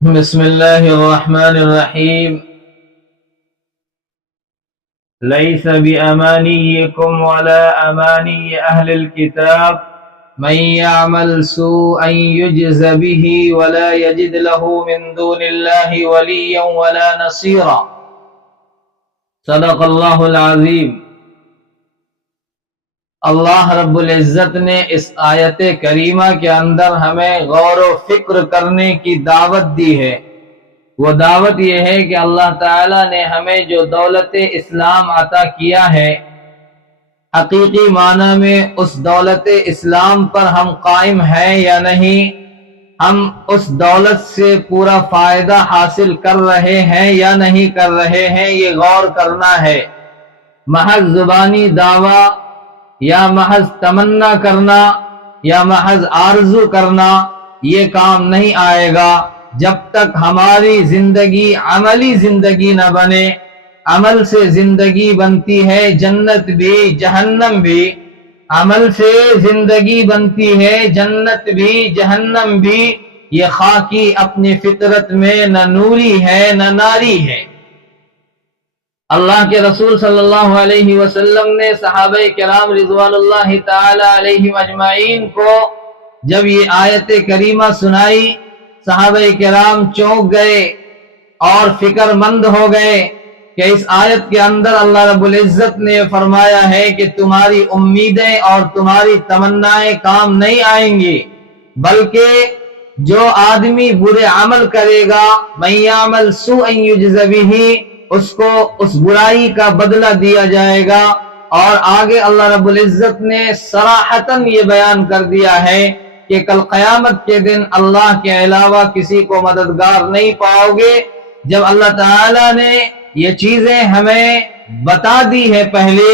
بسم الله الرحمن الرحيم. ليس بأمانيكم ولا أماني أهل الكتاب من يعمل سوءا يجز به ولا يجد له من دون الله وليا ولا نصيرا. صدق اللہ العظیم. اللہ رب العزت نے اس آیت کریمہ کے اندر ہمیں غور و فکر کرنے کی دعوت دی ہے. وہ دعوت یہ ہے کہ اللہ تعالیٰ نے ہمیں جو دولت اسلام عطا کیا ہے، حقیقی معنی میں اس دولت اسلام پر ہم قائم ہیں یا نہیں، ہم اس دولت سے پورا فائدہ حاصل کر رہے ہیں یا نہیں کر رہے ہیں، یہ غور کرنا ہے. محض زبانی دعویٰ یا محض تمنا کرنا یا محض آرزو کرنا یہ کام نہیں آئے گا جب تک ہماری زندگی عملی زندگی نہ بنے. عمل سے زندگی بنتی ہے جنت بھی جہنم بھی، عمل سے زندگی بنتی ہے جنت بھی جہنم بھی. یہ خاکی اپنی فطرت میں نہ نوری ہے نہ ناری ہے. اللہ کے رسول صلی اللہ علیہ وسلم نے صحابہ کرام رضوان اللہ تعالی علیہم اجمعین کو جب یہ آیت کریمہ سنائی، صحابہ کرام چونک گئے اور فکر مند ہو گئے کہ اس آیت کے اندر اللہ رب العزت نے فرمایا ہے کہ تمہاری امیدیں اور تمہاری تمنائیں کام نہیں آئیں گی، بلکہ جو آدمی برے عمل کرے گا من یعمل سوءا یجز بہ، اس کو اس برائی کا بدلہ دیا جائے گا. اور آگے اللہ رب العزت نے صراحتاً یہ بیان کر دیا ہے کہ کل قیامت کے دن اللہ کے علاوہ کسی کو مددگار نہیں پاؤ گے. جب اللہ تعالیٰ نے یہ چیزیں ہمیں بتا دی ہے پہلے،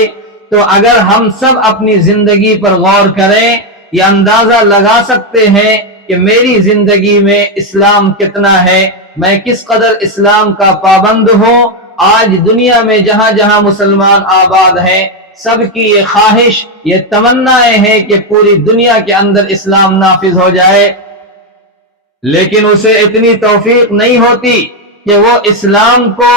تو اگر ہم سب اپنی زندگی پر غور کریں، یہ اندازہ لگا سکتے ہیں کہ میری زندگی میں اسلام کتنا ہے، میں کس قدر اسلام کا پابند ہوں. آج دنیا میں جہاں جہاں مسلمان آباد ہیں، سب کی یہ خواہش، یہ تمنائیں ہیں کہ پوری دنیا کے اندر اسلام نافذ ہو جائے، لیکن اسے اتنی توفیق نہیں ہوتی کہ وہ اسلام کو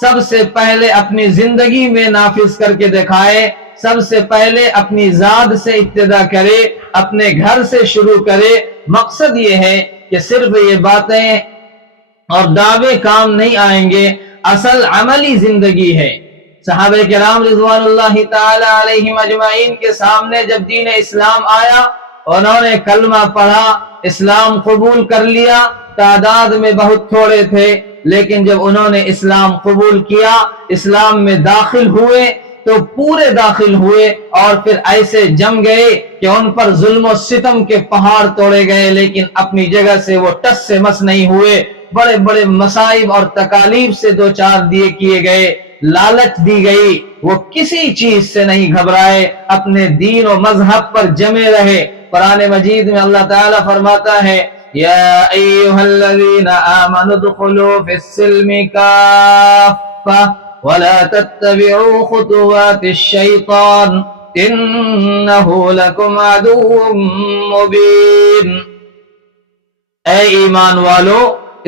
سب سے پہلے اپنی زندگی میں نافذ کر کے دکھائے. سب سے پہلے اپنی ذات سے ابتدا کرے، اپنے گھر سے شروع کرے. مقصد یہ ہے کہ صرف یہ باتیں اور دعوے کام نہیں آئیں گے، اصل عملی زندگی ہے. صحابہ کرام رضوان اللہ تعالی علیہم اجمعین کے سامنے جب دین اسلام آیا، انہوں نے کلمہ پڑھا، اسلام قبول کر لیا. تعداد میں بہت تھوڑے تھے، لیکن جب انہوں نے اسلام قبول کیا، اسلام میں داخل ہوئے تو پورے داخل ہوئے اور پھر ایسے جم گئے کہ ان پر ظلم و ستم کے پہاڑ توڑے گئے، لیکن اپنی جگہ سے وہ ٹس سے مس نہیں ہوئے. بڑے بڑے مصائب اور تکالیف سے دو چار کیے گئے، لالچ دی گئی، وہ کسی چیز سے نہیں گھبرائے، اپنے دین و مذہب پر جمے رہے. قرآن مجید میں اللہ تعالیٰ فرماتا ہے یا ایھا الذین آمنوا ادخلوا فی السلم کافہ ولا تتبعوا خطوات الشیطان انہ لکم عدو مبین. اے ایمان والو،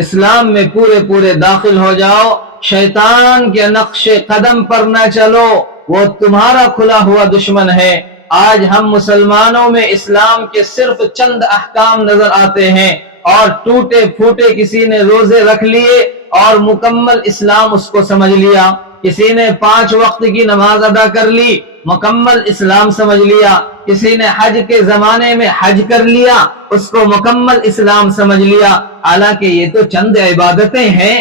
اسلام میں پورے داخل ہو جاؤ، شیطان کے نقش قدم پر نہ چلو، وہ تمہارا کھلا ہوا دشمن ہے. آج ہم مسلمانوں میں اسلام کے صرف چند احکام نظر آتے ہیں، اور ٹوٹے پھوٹے کسی نے روزے رکھ لیے اور مکمل اسلام اس کو سمجھ لیا، کسی نے 5 وقت کی نماز ادا کر لی، مکمل اسلام سمجھ لیا، کسی نے حج کے زمانے میں حج کر لیا، اس کو مکمل اسلام سمجھ لیا. حالانکہ یہ تو چند عبادتیں ہیں،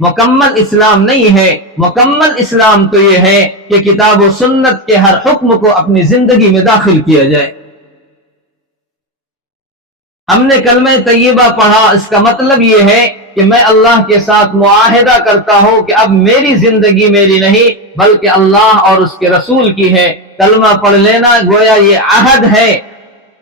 مکمل اسلام نہیں ہے. مکمل اسلام تو یہ ہے کہ کتاب و سنت کے ہر حکم کو اپنی زندگی میں داخل کیا جائے. ہم نے کلمہ طیبہ پڑھا، اس کا مطلب یہ ہے کہ میں اللہ کے ساتھ معاہدہ کرتا ہوں کہ اب میری زندگی میری نہیں بلکہ اللہ اور اس کے رسول کی ہے. کلمہ پڑھ لینا گویا یہ عہد ہے.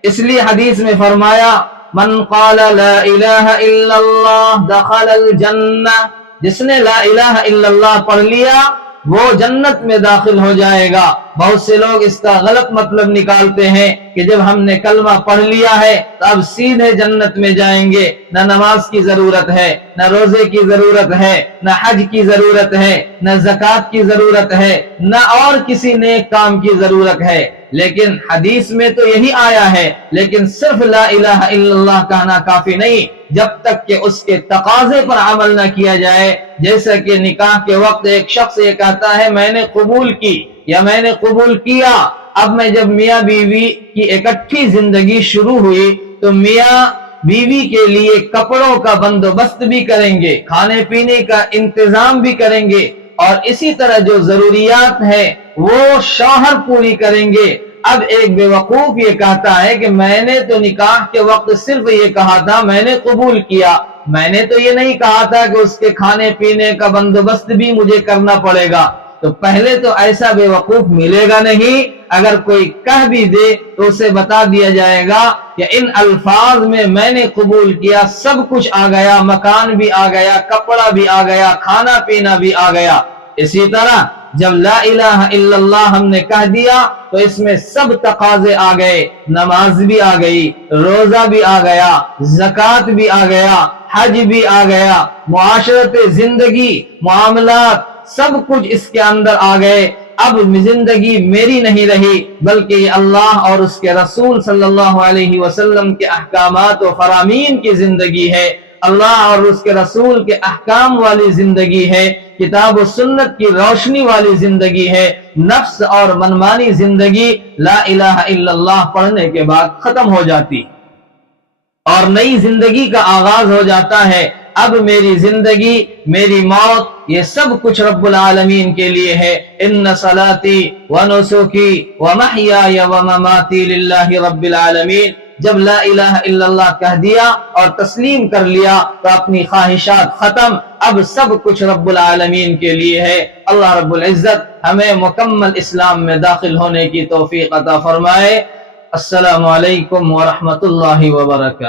اس لیے حدیث میں فرمایا من قال لا الہ الا اللہ دخل الجنہ، جس نے لا الہ الا اللہ پڑھ لیا وہ جنت میں داخل ہو جائے گا۔ بہت سے لوگ اس کا غلط مطلب نکالتے ہیں کہ جب ہم نے کلمہ پڑھ لیا ہے تو اب سیدھے جنت میں جائیں گے، نہ نماز کی ضرورت ہے، نہ روزے کی ضرورت ہے، نہ حج کی ضرورت ہے، نہ زکوٰۃ کی ضرورت ہے، نہ اور کسی نیک کام کی ضرورت ہے۔ لیکن حدیث میں تو یہی آیا ہے، لیکن صرف لا الہ الا اللہ کہنا کافی نہیں جب تک کہ اس کے تقاضے پر عمل نہ کیا جائے۔ جیسا کہ نکاح کے وقت ایک شخص یہ کہتا ہے میں نے قبول کی یا میں نے قبول کیا، اب میں جب میاں بیوی کی اکٹھی زندگی شروع ہوئی تو میاں بیوی کے لیے کپڑوں کا بندوبست بھی کریں گے، کھانے پینے کا انتظام بھی کریں گے، اور اسی طرح جو ضروریات ہے وہ شوہر پوری کریں گے۔ اب ایک بے وقوف یہ کہتا ہے کہ میں نے تو نکاح کے وقت صرف یہ کہا تھا میں نے قبول کیا، میں نے تو یہ نہیں کہا تھا کہ اس کے کھانے پینے کا بندوبست بھی مجھے کرنا پڑے گا۔ تو پہلے تو ایسا بے وقوف ملے گا نہیں، اگر کوئی کہہ بھی دے تو اسے بتا دیا جائے گا کہ ان الفاظ میں نے قبول کیا سب کچھ آ گیا، مکان بھی آ گیا، کپڑا بھی آ گیا، کھانا پینا بھی آ گیا۔ اسی طرح جب لا الہ الا اللہ ہم نے کہہ دیا تو اس میں سب تقاضے آ گئے، نماز بھی آ گئی، روزہ بھی آ گیا، زکوٰۃ بھی آ گیا، حج بھی آ گیا، معاشرت زندگی، معاملات، سب کچھ اس کے اندر آ گئے۔ اب زندگی میری نہیں رہی بلکہ یہ اللہ اور اس کے رسول صلی اللہ علیہ وسلم کے احکامات و فرامین کی زندگی ہے، اللہ اور اس کے رسول کے احکام والی زندگی ہے، کتاب و سنت کی روشنی والی زندگی ہے۔ نفس اور منمانی زندگی لا الہ الا اللہ پڑھنے کے بعد ختم ہو جاتی اور نئی زندگی کا آغاز ہو جاتا ہے۔ اب میری زندگی، میری موت، یہ سب کچھ رب العالمین کے لیے ہے۔ ان صلاتی ونسکی ومحیای ومماتی للہ رب العالمین۔ جب لا الہ الا اللہ کہہ دیا اور تسلیم کر لیا تو اپنی خواہشات ختم، اب سب کچھ رب العالمین کے لیے ہے۔ اللہ رب العزت ہمیں مکمل اسلام میں داخل ہونے کی توفیق عطا فرمائے۔ السلام علیکم ورحمۃ اللہ وبرکاتہ۔